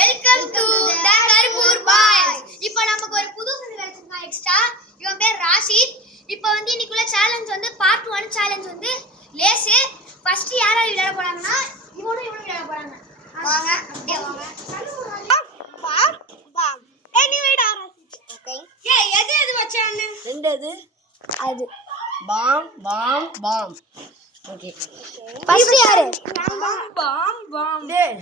Welcome to the Karuppur boys. இப்போ நமக்கு ஒரு புது ஃப்ரெண்ட் கிடைச்சிருக்கான் எக்ஸ்ட்ரா. இவன் பேர் ராஷித். இப்போ வந்து இன்னைக்குள்ள சேலஞ்ச் வந்து பார்ட் 1 சேலஞ்ச் வந்து லேஸ். ஃபர்ஸ்ட் யாரா விளையாட போறாங்கன்னா இவனும் விளையாட போறாங்க. வாங்க அப்படியே வாங்க. பாம் பாம் எனிவேடா ஓகே. எது வச்சானே ரெண்டு எது அது bomb bomb bomb. Okay first யாரு பாம் பாம் டேய்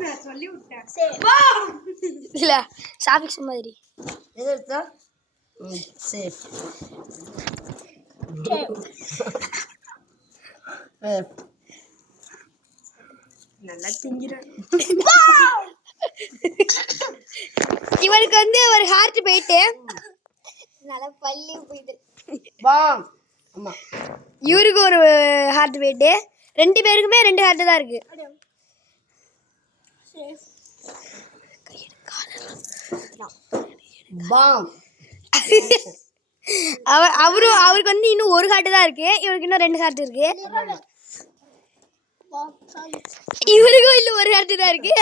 நான் சொல்லி விட்டேன் பாம் இல்ல சாபிக்ஸ் மாதிரி எது எடுத்தா சேஃப் நல்லா திங்கிறேன். இவனுக்கு வந்து ஒரு ஹார்ட் போயிட்டு நல்லா பள்ளி போயிட்டு பாம். ஆமா இவருக்கு ஒரு ஹார்ட் போயிட்டு ரெண்டு பேருக்குமே ரெண்டு ஹார்ட் தான் இருக்கு. பாம். அவருக்கு வந்து இன்னும் ஒரு ஹார்ட் தான் இருக்கு. இவருக்கு இன்னும் ரெண்டு ஹார்ட் இருக்கு. இவருக்கும் இன்னும் ஒரு ஹார்ட் தான் இருக்கு.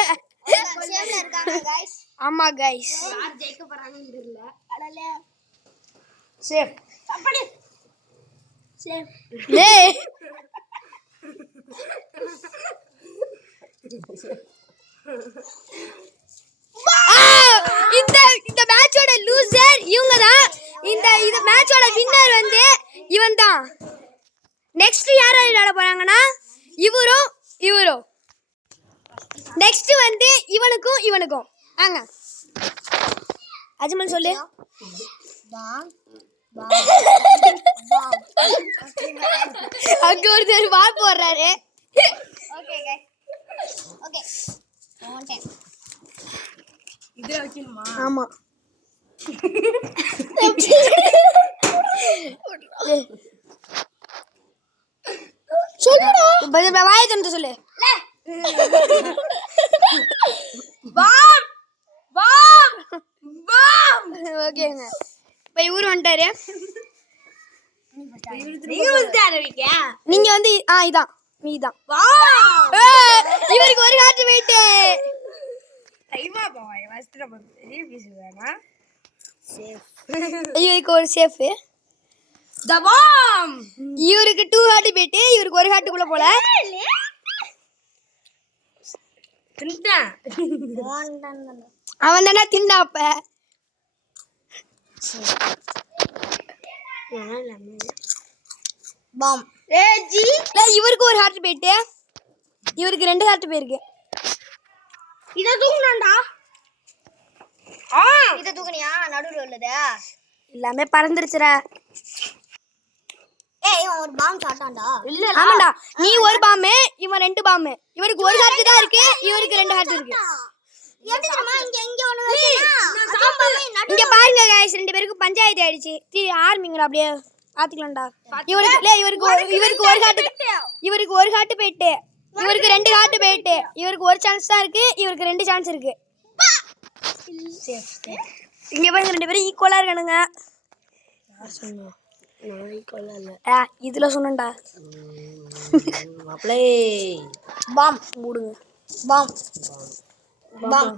ஆமா கைஸ் யார் ஜெயிக்க போறாங்கன்னு தெரியல. சேஃப் அப்படி சேஃப். டேய் இந்த மேட்சோட லூசர் இவங்க தான். இந்த மேட்சோட வின்னர் வந்து இவன் தான். நெக்ஸ்ட் யாரா விளையாட போறாங்கன்னா இவரும் நெக்ஸ்ட் வந்து இவனுக்கும் ஆங்க அஜ்மல் சொல்லு. அங்க ஒருத்தர் வால் போடுறாரு. ஓகே ஓகே ஒன் டைம் இது வைக்கணுமா? ஆமா சொல்லுடா வாயை திறந்து சொல்லு. பாம் பாம் பாம். ஓகேங்க இப்போ இவரு வந்துட்டாரு. நீங்க வந்து ஆரம்பிக்க. நீங்க வந்து இதான் நீதான். பாம். இவருக்கு ஒரு ஹார்ட் வெயிட். டைமா பாய் ஃபர்ஸ்ட் நம்ம பெரிய பீஸ் வேணா. சேஃப். இவருக்கு ஒரு சேஃப். த பாம். இவருக்கு 2 ஹார்ட் வெயிட். இவருக்கு ஒரு ஹார்ட்டுக்குள்ள போல. தின்டா. அவன் தானே தின்னா அப்ப. பாம். ஜி இவருக்கு ஒரு ஹார்ட் போயிட்டு இவருக்கு 2 ஹார்ட் போயிருக்கு. இத தூக்குனான்டா. இத தூக்குனியா நடுவுல உள்ளது எல்லாமே பறந்துருச்சுடா. இவன் ஒரு பாம் சாட்டான்டா. இல்ல ஆமாடா நீ ஒரு பாம் இவன் 2 பாம். இவருக்கு ஒரு ஹார்ட் தான் இருக்கு. இவருக்கு 2 ஹார்ட் இருக்கு. இங்க பாருங்க गाइस ரெண்டு பேருக்கு பஞ்சாயத்து ஆயிடுச்சு. ஆர்மிங்கடா அப்படியே பாத்துக்கலாம்டா. இவருக்கு ஒரு ஹார்ட் இவருக்கு ஒரு ஹார்ட் போயிட்டு இவருக்கு 2 ஹார்ட் போயிட்டு இவருக்கு ஒரு சான்ஸ் தான் இருக்கு. இவருக்கு 2 சான்ஸ் இருக்கு. இங்க பாருங்க ரெண்டு பேரும் ஈக்குவலா இருக்கானுங்க. யார் சொன்னா? நான் ஈக்குவலா இல்ல. இதுல சொன்னேன்டா. அப்ளை பாம் மூடுங்க. பாம் பாம்.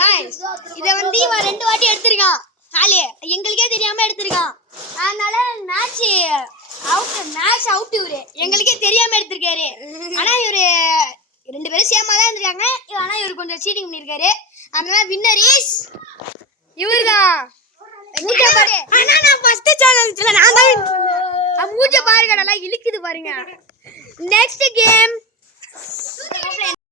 गाइस இத வந்து இவன் 2 வாட்டி எடுத்துர்க்கான். ஹாலே எங்களுக்கே தெரியாம எடுத்துர்க்கான். அதனால மேட்ச் அவுட் இவரு எங்களுக்கே தெரியாம எடுத்துர்க்காரு. ஆனா இவரு ரெண்டு பேரும் சேமா தான் இருக்காங்க. ஆனா இவரு கொஞ்சம் சீட்டிங் பண்ணிருக்காரு. அதனால வின்னர் இஸ் இவர்தான். ஆனா நான் ஃபர்ஸ்ட் சேலஞ்ச்ல நான் தான் மூஞ்ச பாருங்க நல்லா இழுக்குது பாருங்க. Next game